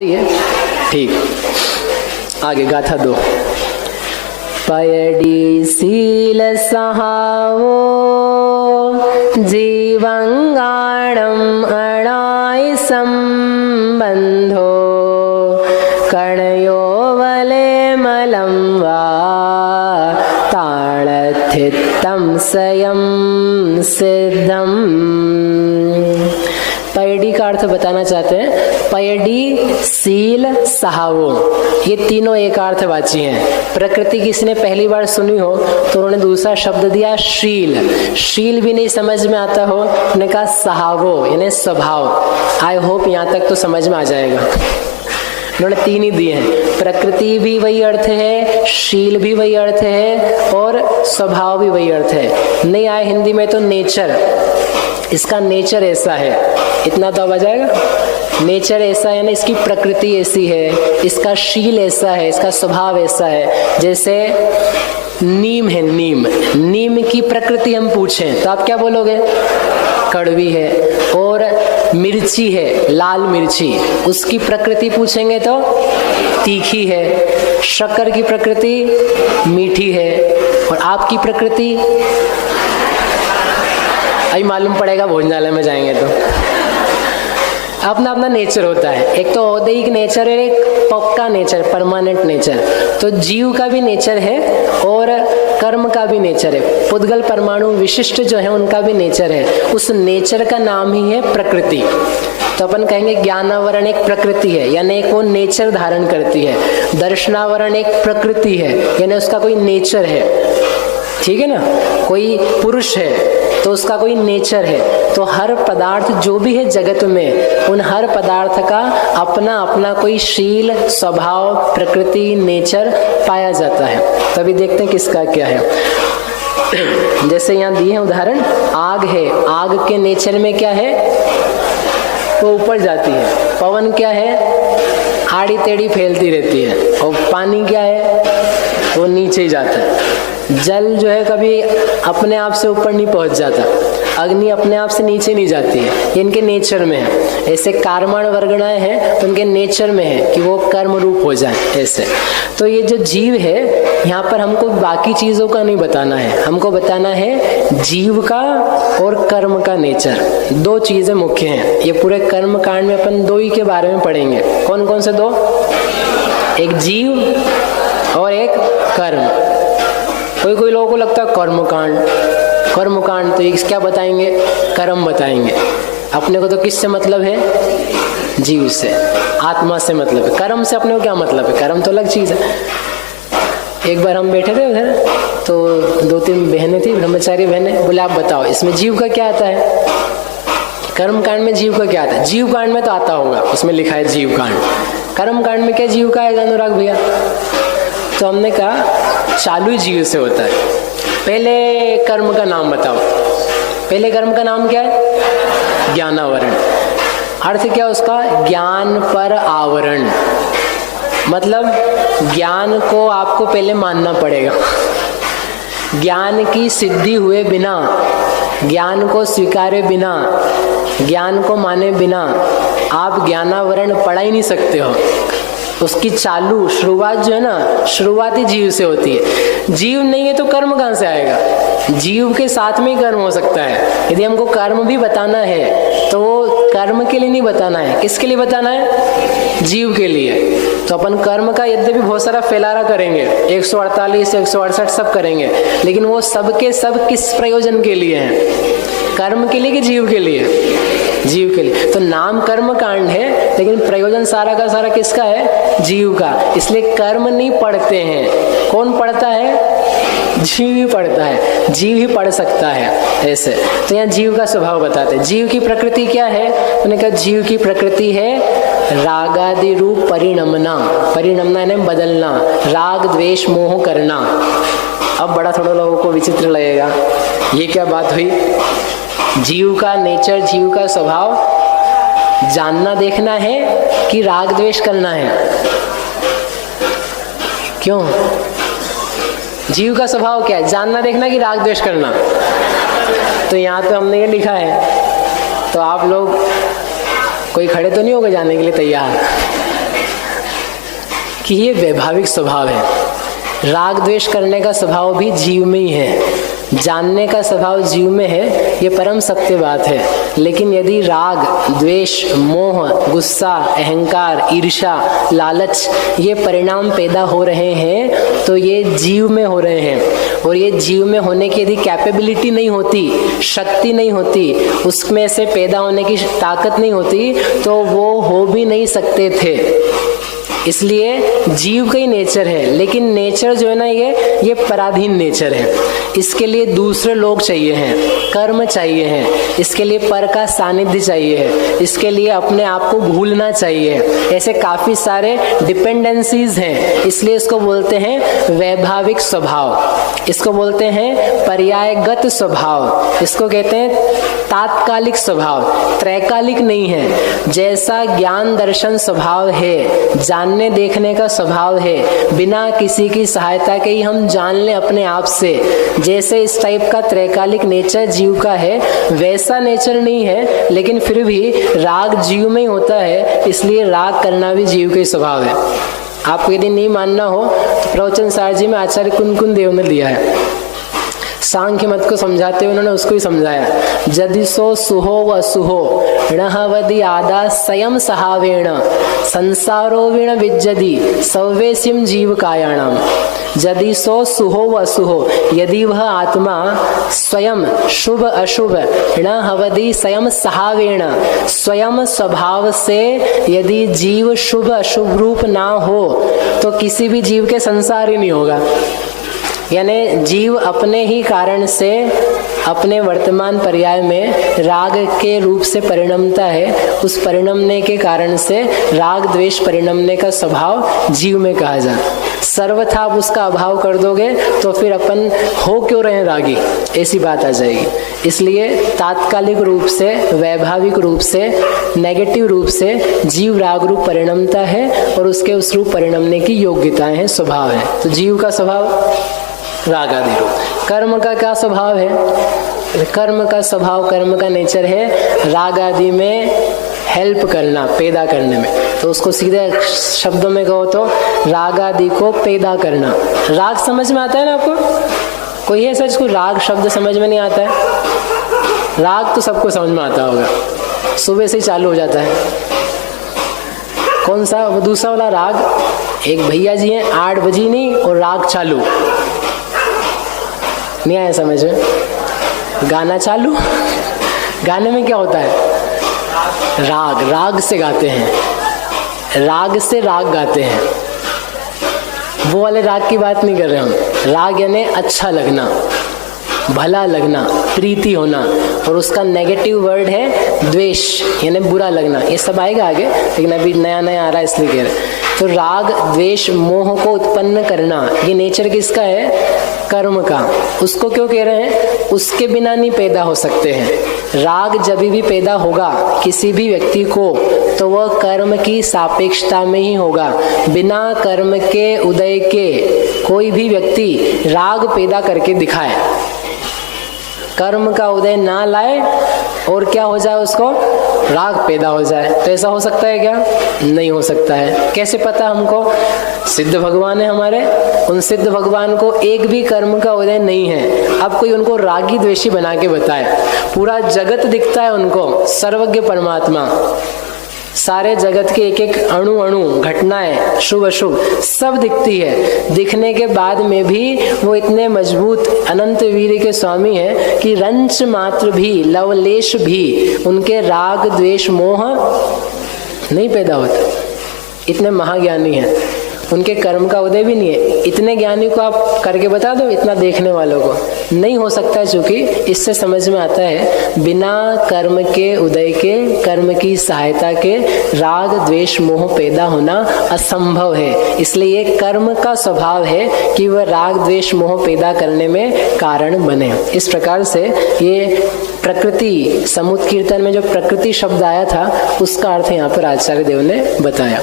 ठीक, आगे गाथा 2। पयडी सील सहावो जीवंगाणम अणाय संबंधो कणयो वले मलं वा ताळथित्तं स्वयं सिद्धम। पयडी का अर्थ बताना चाहते हैं। पयडी, सील, सहावो, ये तीनों एक अर्थवाची हैं। प्रकृति किसने पहली बार सुनी हो तो उन्होंने दूसरा शब्द दिया शील। शील भी नहीं समझ में आता हो, उन्होंने कहा सहावो यानी स्वभाव। आई होप यहाँ तक तो समझ में आ जाएगा। उन्होंने तीन ही दिए हैं। प्रकृति भी वही अर्थ है, शील भी वही अर्थ है और स्वभाव भी वही अर्थ है। नहीं आए हिंदी में तो नेचर, इसका नेचर ऐसा है, इतना तो आ जाएगा। नेचर ऐसा है ना, इसकी प्रकृति ऐसी है, इसका शील ऐसा है, इसका स्वभाव ऐसा है। जैसे नीम है, नीम की प्रकृति हम पूछें तो आप क्या बोलोगे? कड़वी है। और मिर्ची है, लाल मिर्ची, उसकी प्रकृति पूछेंगे तो तीखी है। शक्कर की प्रकृति मीठी है। और आपकी प्रकृति अभी मालूम पड़ेगा भोजनालय में जाएंगे तो। अपना अपना नेचर होता है। एक तो औदैहिक नेचर है, एक पक्का नेचर, परमानेंट नेचर। तो जीव का भी नेचर है और कर्म का भी नेचर है। पुद्गल परमाणु विशिष्ट जो है उनका भी नेचर है। उस नेचर का नाम ही है प्रकृति। तो अपन कहेंगे ज्ञानावरण एक प्रकृति है, यानी एक वो नेचर धारण करती है। दर्शनावरण एक प्रकृति है, यानी उसका कोई नेचर है। ठीक है ना? कोई पुरुष है तो उसका कोई नेचर है। तो हर पदार्थ जो भी है जगत में, उन हर पदार्थ का अपना अपना कोई शील, स्वभाव, प्रकृति, नेचर पाया जाता है। तभी देखते हैं किसका क्या है। जैसे यहाँ दिए हैं उदाहरण, आग है, आग के नेचर में क्या है? वो ऊपर जाती है। पवन क्या है? आड़ी टेढ़ी फैलती रहती है। और पानी क्या है? वो नीचे ही जाता है। जल जो है कभी अपने आप से ऊपर नहीं पहुंच जाता, अग्नि अपने आप से नीचे नहीं जाती है, ये इनके नेचर में है। ऐसे कर्मण वर्गणाएं हैं, उनके नेचर में है कि वो कर्म रूप हो जाए ऐसे। तो ये जो जीव है, यहाँ पर हमको बाकी चीजों का नहीं बताना है, हमको बताना है जीव का और कर्म का नेचर। दो चीजें मुख्य हैं। ये पूरे कर्म कांड में अपन दो ही के बारे में पढ़ेंगे। कौन कौन से दो? एक जीव और एक कर्म। कोई लोगों को लगता है कर्मकांड तो क्या बताएंगे? कर्म बताएंगे। अपने को तो किससे मतलब है? जीव से, आत्मा से मतलब है। कर्म से अपने को क्या मतलब है? कर्म तो अलग चीज है। एक बार हम बैठे थे उधर, तो 2-3 बहनें थी, ब्रह्मचारी बहनें। बोले आप बताओ इसमें जीव का क्या आता है? कर्म कांड में जीव का क्या आता है? जीव कांड में तो आता होगा, उसमें लिखा है जीव कांड। कर्म कांड में क्या जीव का आएगा अनुराग भैया? तो हमने कहा चालू जीव से होता है। पहले कर्म का नाम बताओ। पहले कर्म का नाम क्या है? ज्ञानावरण। अर्थ क्या उसका? ज्ञान पर आवरण। मतलब ज्ञान को आपको पहले मानना पड़ेगा। ज्ञान की सिद्धि हुए बिना, ज्ञान को स्वीकारे बिना, ज्ञान को माने बिना आप ज्ञानावरण पढ़ा ही नहीं सकते हो। उसकी चालू शुरुआत जो है ना, शुरुआती जीव से होती है। जीव नहीं है तो कर्म कहाँ से आएगा? जीव के साथ में ही कर्म हो सकता है। यदि हमको कर्म भी बताना है तो वो कर्म के लिए नहीं बताना है। किसके लिए बताना है? जीव के लिए। तो अपन कर्म का यद्यपि बहुत सारा फैलारा करेंगे, 148, 168 सब करेंगे, लेकिन वो सब के सब किस प्रयोजन के लिए हैं? कर्म के लिए कि जीव के लिए? जीव के लिए। तो नाम कर्म कांड है, लेकिन प्रयोजन सारा का सारा किसका है? जीव का। इसलिए कर्म नहीं पढ़ते हैं। कौन पढ़ता है? जीव ही पढ़ता है। जीव ही पढ़ सकता है ऐसे। तो यहाँ जीव का स्वभाव बताते हैं। जीव की प्रकृति क्या है? उन्होंने कहा जीव की प्रकृति है रागादि रूप परिणमना। परिणमना यानी बदलना, राग द्वेष मोह करना। अब बड़ा थोड़ा लोगों को विचित्र लगेगा, ये क्या बात हुई? जीव का नेचर, जीव का स्वभाव जानना देखना है कि राग द्वेष करना है? क्यों? जीव का स्वभाव क्या है? जानना देखना कि राग द्वेष करना? तो यहाँ तो हमने ये लिखा है, तो आप लोग कोई खड़े तो नहीं होगा जाने के लिए तैयार? कि ये वैभाविक स्वभाव है। राग द्वेष करने का स्वभाव भी जीव में ही है, जानने का स्वभाव जीव में है, ये परम सत्य बात है। लेकिन यदि राग द्वेष मोह गुस्सा अहंकार ईर्ष्या लालच ये परिणाम पैदा हो रहे हैं तो ये जीव में हो रहे हैं, और ये जीव में होने की यदि कैपेबिलिटी नहीं होती, शक्ति नहीं होती, उसमें से पैदा होने की ताकत नहीं होती तो वो हो भी नहीं सकते थे। इसलिए जीव का ही नेचर है, लेकिन नेचर जो है ना ये पराधीन नेचर है। इसके लिए दूसरे लोग चाहिए हैं, कर्म चाहिए हैं, इसके लिए पर का सानिध्य चाहिए है, इसके लिए अपने आप को भूलना चाहिए। ऐसे काफी सारे डिपेंडेंसीज हैं, इसलिए इसको बोलते हैं वैभाविक स्वभाव, इसको बोलते हैं पर्यायगत स्वभाव, इसको कहते हैं तात्कालिक स्वभाव, त्रैकालिक नहीं है। जैसा ज्ञान दर्शन स्वभाव है, जानने देखने का स्वभाव है, बिना किसी की सहायता के ही हम जान लें अपने आप से, जैसे इस टाइप का त्रैकालिक नेचर जीव का है, वैसा नेचर नहीं है, लेकिन फिर भी राग जीव में ही होता है, इसलिए राग करना भी जीव का ही स्वभाव है। आपको यदि नहीं मानना हो तो प्रवचन सार जी में आचार्य कुन देव ने दिया है, सांख्य मत को समझाते हुए उन्होंने उसको ही समझाया। जदिसो सुहो व सुहो णहवदि आदा स्वयं सहावेण संसारो विण विज्जति सव्वेस्यम जीव कायाणाम। जदिसो सुहो व सुहो, यदि वह आत्मा स्वयं शुभ अशुभ णहवदि स्वयं सहावेण, स्वयं स्वभाव से यदि जीव शुभ अशुभ रूप ना हो तो किसी भी जीव के संसार ही नहीं होगा। यानी जीव अपने ही कारण से अपने वर्तमान पर्याय में राग के रूप से परिणमता है, उस परिणमने के कारण से राग द्वेष परिणमने का स्वभाव जीव में कहा जाए। सर्वथा आप उसका अभाव कर दोगे तो फिर अपन हो क्यों रहे रागी, ऐसी बात आ जाएगी। इसलिए तात्कालिक रूप से वैभाविक रूप से नेगेटिव रूप से जीव राग रूप परिणमता है और उसके उस रूप परिणमने की योग्यताएं हैं, स्वभाव है। तो जीव का स्वभाव राग आदि रूप। कर्म का क्या स्वभाव है? कर्म का स्वभाव, कर्म का नेचर है राग आदि में हेल्प करना, पैदा करने में। तो उसको सीधे शब्दों में कहो तो राग आदि को पैदा करना। राग समझ में आता है ना आपको? कोई है सच को राग शब्द समझ में नहीं आता है? राग तो सबको समझ में आता होगा, सुबह से ही चालू हो जाता है। कौन सा? वो दूसरा वाला राग। एक भैया जी हैं, 8 बजी नहीं और राग चालू, नहीं आया समझ में? गाना चालू, गाने में क्या होता है? राग, राग से गाते हैं, राग से राग गाते हैं। वो वाले राग की बात नहीं कर रहे हम। राग यानी अच्छा लगना, भला लगना, प्रीति होना, और उसका नेगेटिव वर्ड है द्वेष यानी बुरा लगना। ये सब आएगा आगे, लेकिन अभी नया नया आ रहा है इसलिए कह रहे। तो राग द्वेष मोह को उत्पन्न करना, ये नेचर किसका है? कर्म का। उसको क्यों कह रहे हैं? उसके बिना नहीं पैदा हो सकते हैं। राग जब भी पैदा होगा किसी भी व्यक्ति को तो वह कर्म की सापेक्षता में ही होगा। बिना कर्म के उदय के कोई भी व्यक्ति राग पैदा करके दिखाए, कर्म का उदय ना लाए और क्या हो जाए, उसको राग पैदा हो जाए, तो ऐसा हो सकता है क्या? नहीं हो सकता है। कैसे पता हमको? सिद्ध भगवान है हमारे, उन सिद्ध भगवान को एक भी कर्म का उदय नहीं है। अब कोई उनको रागी द्वेषी बना के बताए, पूरा जगत दिखता है उनको, सर्वज्ञ परमात्मा, सारे जगत के एक एक अणु अणु घटनाएं शुभ अशुभ सब दिखती है। दिखने के बाद में भी वो इतने मजबूत अनंत वीर के स्वामी हैं कि रंच मात्र भी, लवलेश भी उनके राग द्वेष मोह नहीं पैदा होता। इतने महाज्ञानी हैं, उनके कर्म का उदय भी नहीं है। इतने ज्ञानी को आप करके बता दो, इतना देखने वालों को नहीं हो सकता है। चूंकि इससे समझ में आता है बिना कर्म के उदय के, कर्म की सहायता के राग द्वेष मोह पैदा होना असंभव है। इसलिए ये कर्म का स्वभाव है कि वह राग द्वेष मोह पैदा करने में कारण बने। इस प्रकार से ये प्रकृति, समुद्र कीर्तन में जो प्रकृति शब्द आया था उसका अर्थ यहाँ पर आचार्य देव ने बताया।